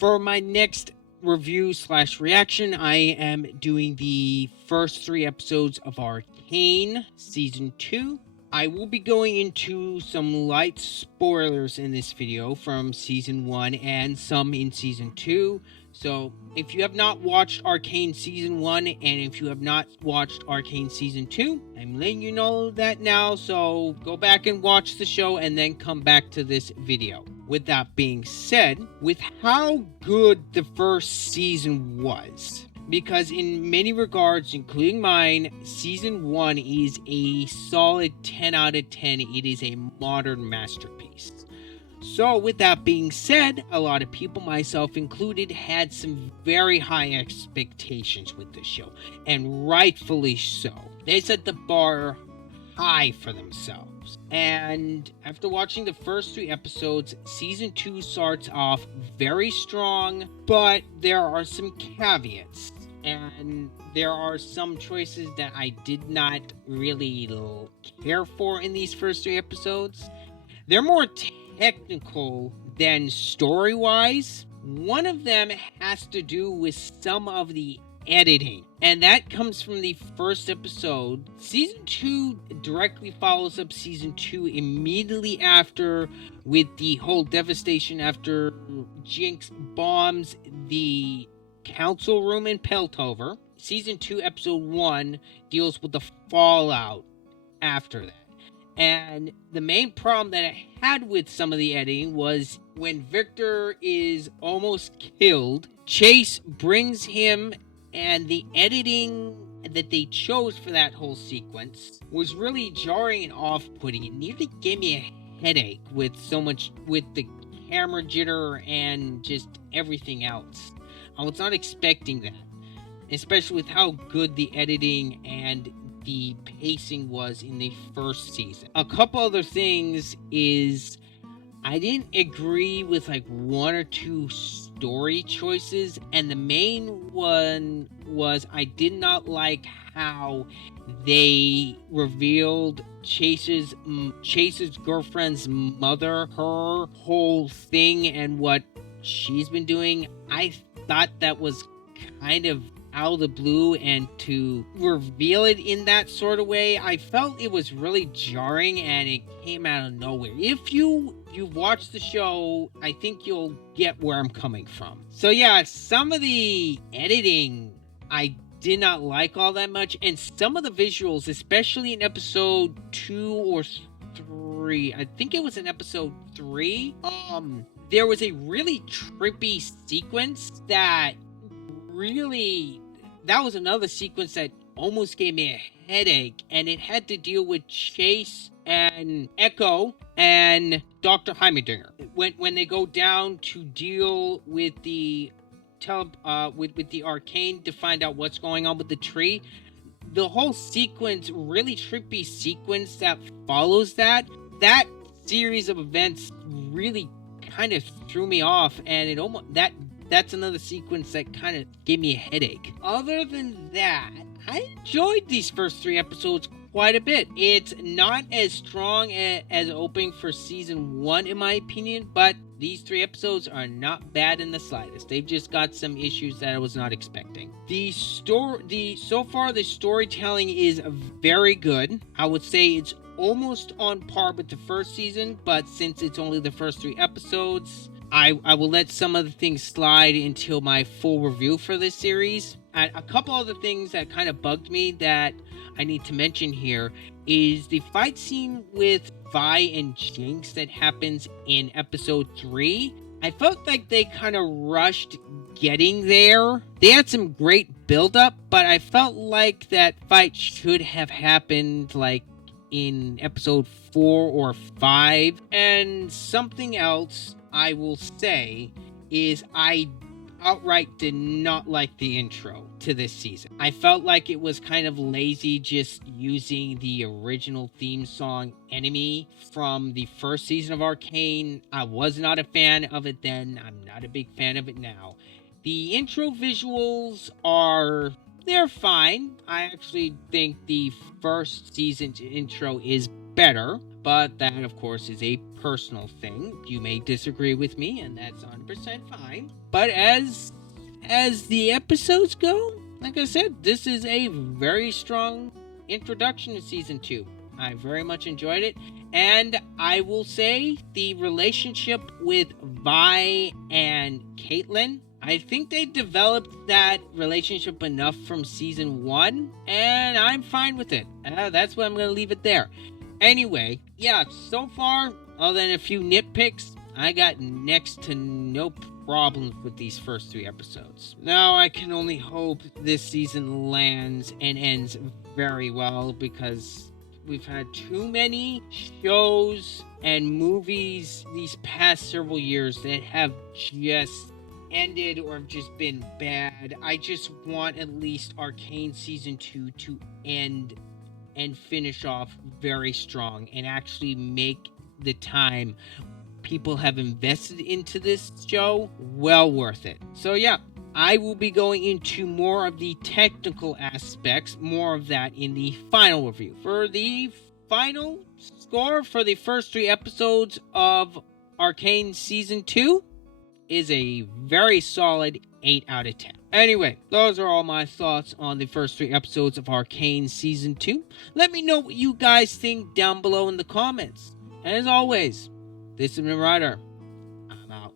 For my next review/reaction, I am doing the first 3 episodes of Arcane Season 2. I will be going into some light spoilers in this video from Season 1 and some in Season 2. So, if you have not watched Arcane Season 1 and if you have not watched Arcane Season 2, I'm letting you know that now, so go back and watch the show and then come back to this video. With that being said, with how good the first season was, because in many regards, including mine, Season 1 is a solid 10 out of 10. It is a modern masterpiece. So with that being said, a lot of people, myself included, had some very high expectations with this show, and rightfully so. They set the bar high for themselves. And after watching the first 3 episodes, Season 2 starts off very strong, but there are some caveats. And there are some choices that I did not really care for in these first 3 episodes. They're more technical than story-wise. One of them has to do with some of the editing, and that comes from the first episode. Season 2 directly follows up Season 2 immediately after, with the whole devastation after Jinx bombs the council room in Peltover. Season 2 episode 1 deals with the fallout after that. And the main problem that I had with some of the editing was when Victor is almost killed, Chase brings him, and the editing that they chose for that whole sequence was really jarring and off-putting. It nearly gave me a headache with the camera jitter and just everything else. I was not expecting that, especially with how good the editing and the pacing was in the first season. A couple other things is I didn't agree with like 1 or 2 story choices, and the main one was I did not like how they revealed Chase's girlfriend's mother, her whole thing and what she's been doing. I thought that was kind of out of the blue, and to reveal it in that sort of way, I felt it was really jarring and it came out of nowhere. If you've watched the show, I think you'll get where I'm coming from. So yeah, some of the editing I did not like all that much, and some of the visuals, especially in episode 2 or 3, I think it was in episode 3, there was a really trippy sequence that was another sequence that almost gave me a headache, and it had to deal with Chase and Echo and Dr. Heimerdinger when they go down to deal with the with the arcane to find out what's going on with the tree. The whole sequence, really trippy sequence that follows that series of events really kind of threw me off, and that's another sequence that kind of gave me a headache. Other than that, I enjoyed these first 3 episodes quite a bit. It's not as strong as opening for Season 1 in my opinion, but these 3 episodes are not bad in the slightest. They've just got some issues that I was not expecting. So far the storytelling is very good. I would say it's almost on par with the first season, but since it's only the first 3 episodes, I will let some of the things slide until my full review for this series. And a couple other things that kind of bugged me that I need to mention here is the fight scene with Vi and Jinx that happens in episode 3. I felt like they kind of rushed getting there. They had some great build-up, but I felt like that fight should have happened like in episode 4 or 5. And something else I will say is I outright did not like the intro to this season. I felt like it was kind of lazy just using the original theme song Enemy from the first season of Arcane. I was not a fan of it then. I'm not a big fan of it now. The intro visuals they're fine. I actually think the first season's intro is better. but that, of course, is a personal thing. You may disagree with me, and that's 100% fine. But as the episodes go, like I said, this is a very strong introduction to season 2. I very much enjoyed it, and I will say the relationship with Vi and Caitlin, I think they developed that relationship enough from season 1, and I'm fine with it. That's why I'm going to leave it there. Anyway, yeah, so far, other than a few nitpicks, I got next to no problems with these first 3 episodes. Now I can only hope this season lands and ends very well, because we've had too many shows and movies these past several years that have just ended or have just been bad. I just want at least Arcane Season 2 to end and finish off very strong and actually make the time people have invested into this show well worth it. So yeah, I will be going into more of the technical aspects, more of that in the final review. For the final score for the first 3 episodes of Arcane Season 2 is a very solid 8 out of 10. Anyway, those are all my thoughts on the first 3 episodes of Arcane Season 2. Let me know what you guys think down below in the comments. And as always, this has been Ryder. I'm out.